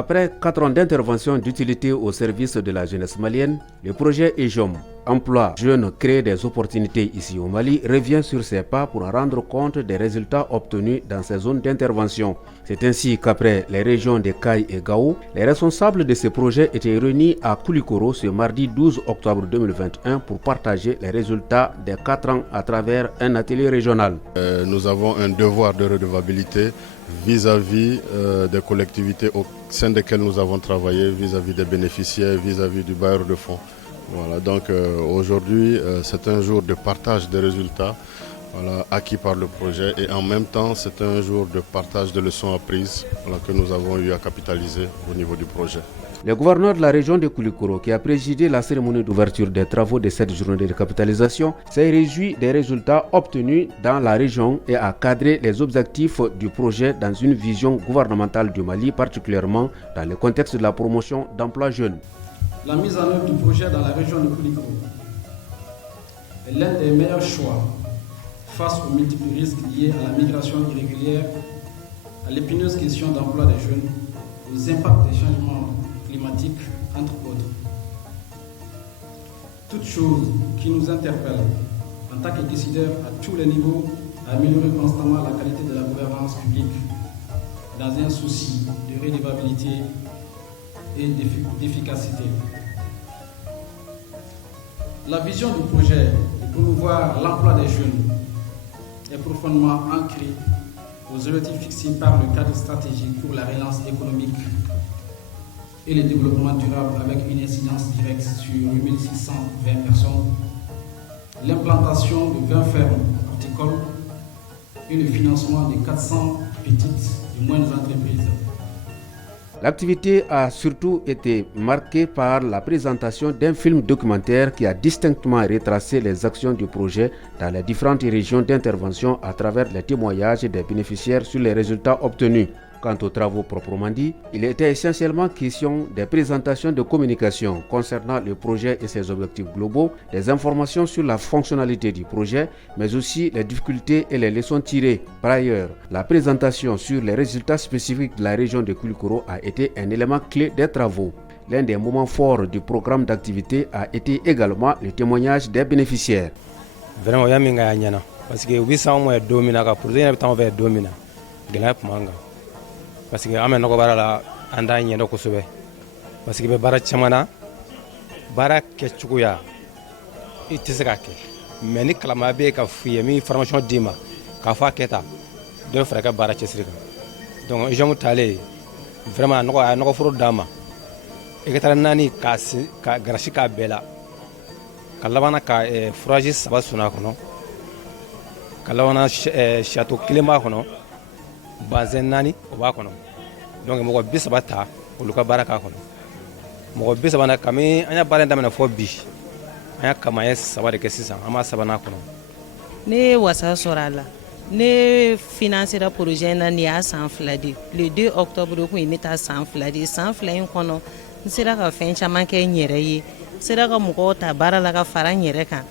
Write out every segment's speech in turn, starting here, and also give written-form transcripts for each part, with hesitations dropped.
Après 4 ans d'intervention d'utilité au service de la jeunesse malienne, le projet EJOM, Emploi Jeunes crée des opportunités ici au Mali, revient sur ses pas pour rendre compte des résultats obtenus dans ces zones d'intervention. C'est ainsi qu'après les régions de Caille et Gao, les responsables de ces projets étaient réunis à Koulikoro ce mardi 12 octobre 2021 pour partager les résultats des 4 ans à travers un atelier régional. Nous avons un devoir de redevabilité vis-à-vis des collectivités au sein desquelles nous avons travaillé, vis-à-vis des bénéficiaires, vis-à-vis du bailleur de fonds. Voilà, donc aujourd'hui, c'est un jour de partage des résultats acquis par le projet et en même temps, c'est un jour de partage de leçons apprises que nous avons eu à capitaliser au niveau du projet. Le gouverneur de la région de Koulikoro, qui a présidé la cérémonie d'ouverture des travaux de cette journée de capitalisation, s'est réjoui des résultats obtenus dans la région et a cadré les objectifs du projet dans une vision gouvernementale du Mali, particulièrement dans le contexte de la promotion d'emplois jeunes. La mise en œuvre du projet dans la région de Koulikoro est l'un des meilleurs choix face aux multiples risques liés à la migration irrégulière, à l'épineuse question d'emploi des jeunes, aux impacts des changements climatiques, entre autres. Toute chose qui nous interpelle en tant que décideurs à tous les niveaux à améliorer constamment la qualité de la gouvernance publique dans un souci de redevabilité et d'efficacité. La vision du projet de promouvoir l'emploi des jeunes est profondément ancrée aux objectifs fixés par le cadre stratégique pour la relance économique et le développement durable avec une incidence directe sur 1620 personnes, l'implantation de 20 fermes horticoles et le financement de 400 petites et moyennes entreprises. L'activité a surtout été marquée par la présentation d'un film documentaire qui a distinctement retracé les actions du projet dans les différentes régions d'intervention à travers les témoignages des bénéficiaires sur les résultats obtenus. Quant aux travaux proprement dit, il était essentiellement question des présentations de communication concernant le projet et ses objectifs globaux, des informations sur la fonctionnalité du projet, mais aussi les difficultés et les leçons tirées. Par ailleurs, la présentation sur les résultats spécifiques de la région de Koulikoro a été un élément clé des travaux. L'un des moments forts du programme d'activité a été également le témoignage des bénéficiaires. Vraiment, parce que 800 mois domina ka projet na bitamo ve domina gela pumanga parce que amena ko barala anda nyendo ko sube parce que be bara chamana bara ke chukuya itisaka ke mais ni kalama be ka fuye mi formation dima ka fa keta do fra ka bara chesrika donc je mutale vraiment noko furo dama e ketara nani ka grashi ka bela kalabana ka furaji sabasuna kono kalawana château kilema kono bazen nani o ba kono donc mo ko bisabata o luka baraka kono mo ko bisabana kami anya barenda mena fo bi anya kama yes sabade ke sisan ama sabana kono ne wasa sorala ne financer projet na ni a san fladi le 2 octobre ko imita san fladi kono nsira ka fen chaman ke nyere yi sira ka mo ko ta barala ka fara nyere kan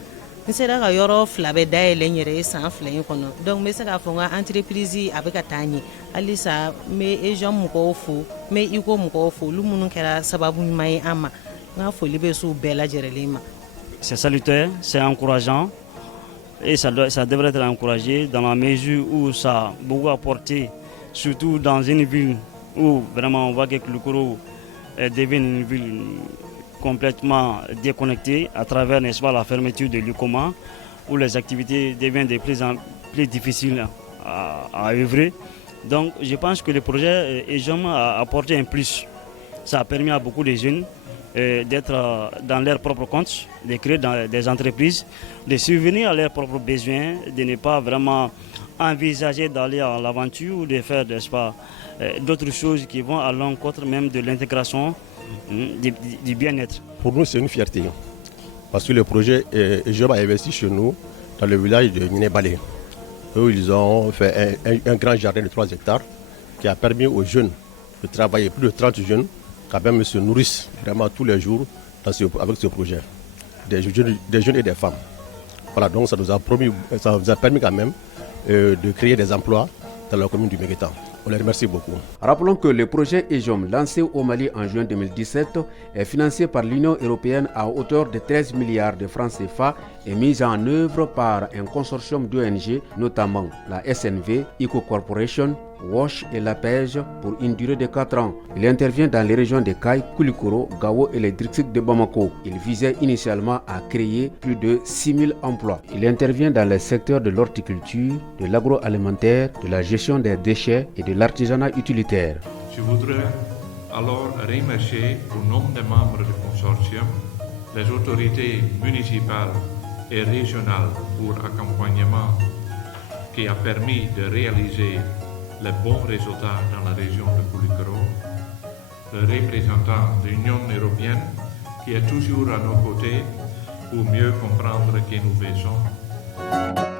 nsera ka yoro fila bɛ dayɛlɛ n yɛrɛ ye san fila in kɔnɔ donc n bɛ se k'a fɔ n ka entreprise a bɛ ka taa ɲɛ halisa n bɛ EJOM mɔgɔw fo n bɛ ICO mɔgɔw fo olu minnu kɛra sababu ɲuman ye an ma n ka foli bɛ s'u bɛɛ lajɛlen ma. C'est salutaire, c'est encourageant et ça devrait être encouragé dans la mesure où ça a beaucoup apporté, surtout dans une ville où vraiment on voit que Koulikoro devient une ville complètement déconnecté à travers, n'est-ce pas, la fermeture de l'UCOMA, où les activités deviennent de plus en plus difficiles à œuvrer. Donc je pense que le projet EJOM a apporté un plus. Ça a permis à beaucoup de jeunes d'être dans leur propre compte, de créer des entreprises, de subvenir à leurs propres besoins, de ne pas vraiment envisager d'aller à l'aventure ou de faire, n'est-ce pas, d'autres choses qui vont à l'encontre même de l'intégration du bien-être. Pour nous, c'est une fierté parce que le projet EJOM a investi chez nous dans le village de Niné-Balé où ils ont fait un grand jardin de 3 hectares qui a permis aux jeunes de travailler, plus de 30 jeunes quand même se nourrissent vraiment tous les jours avec ce projet, des jeunes et des femmes. Voilà, donc ça nous a permis quand même de créer des emplois dans la commune du Méguétan. On les remercie beaucoup. Rappelons que le projet EJOM, lancé au Mali en juin 2017, est financé par l'Union européenne à hauteur de 13 milliards de francs CFA et mis en œuvre par un consortium d'ONG, notamment la SNV, Eco Corporation, WASH et la PEJ pour une durée de 4 ans. Il intervient dans les régions de Kay, Koulikoro, Gao et les districts de Bamako. Il visait initialement à créer plus de 6 000 emplois. Il intervient dans les secteurs de l'horticulture, de l'agroalimentaire, de la gestion des déchets et de l'artisanat utilitaire. Je voudrais alors remercier au nom des membres du consortium les autorités municipales et régionales pour l'accompagnement qui a permis de réaliser les bons résultats dans la région de Koulikoro, le représentant de l'Union européenne qui est toujours à nos côtés pour mieux comprendre ce que nous faisons.